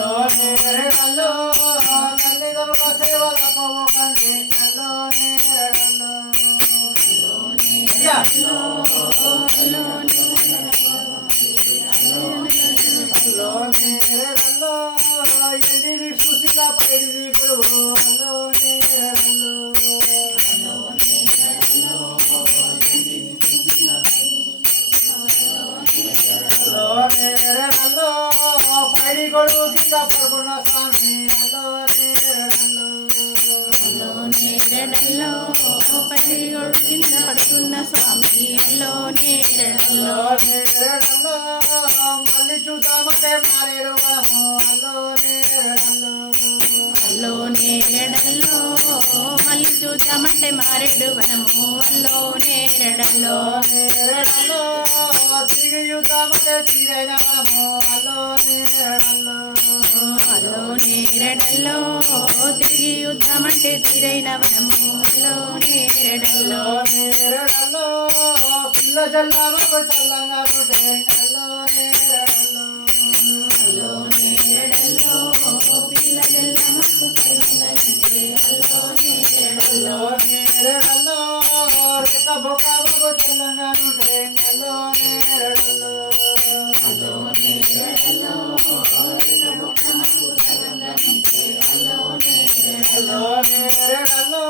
చల్లో నేరడల్లో తల్లిదండ్రుల సేవల పోకండి చల్లో నేరడల్లో అల్లో నేరడల్లో ఎడిది సుశీల పైడిది గురువు అల్లో నేరడల్లో పైడి గొడుగు కింద పడుకున్న స్వామి. అల్లో నేరడల్లో అల్లో నేరడల్లో కింద స్వామి. అల్లో నేరడల్లో నేరడల్లో మళ్ళీ చూద్దామంటే మారేడు మనము అల్లో నేరడల్లో అల్లో నేరడల్లో మళ్ళీ చూద్దామంటే మారేడు వనము అల్లో నేరడల్లో నేరడల్లో తిరిగి చూద్దామంటే అల్లో నేరడల్లో అల్లో నేరడల్లో తిరిగి యుద్ధమంటే తీరైన వరము అల్లో నేరడల్లో నేరడల్లో పిల్ల చల్లమకు చల్లంగా అల్లో నేరడల్లో అల్లో నేరడల్లో అల్లో నేరడల్లో నేరడల్లో రెక్క బొక్క బొగ్గు తెలంగాణ డెంగలో నేరడలో నేరడలో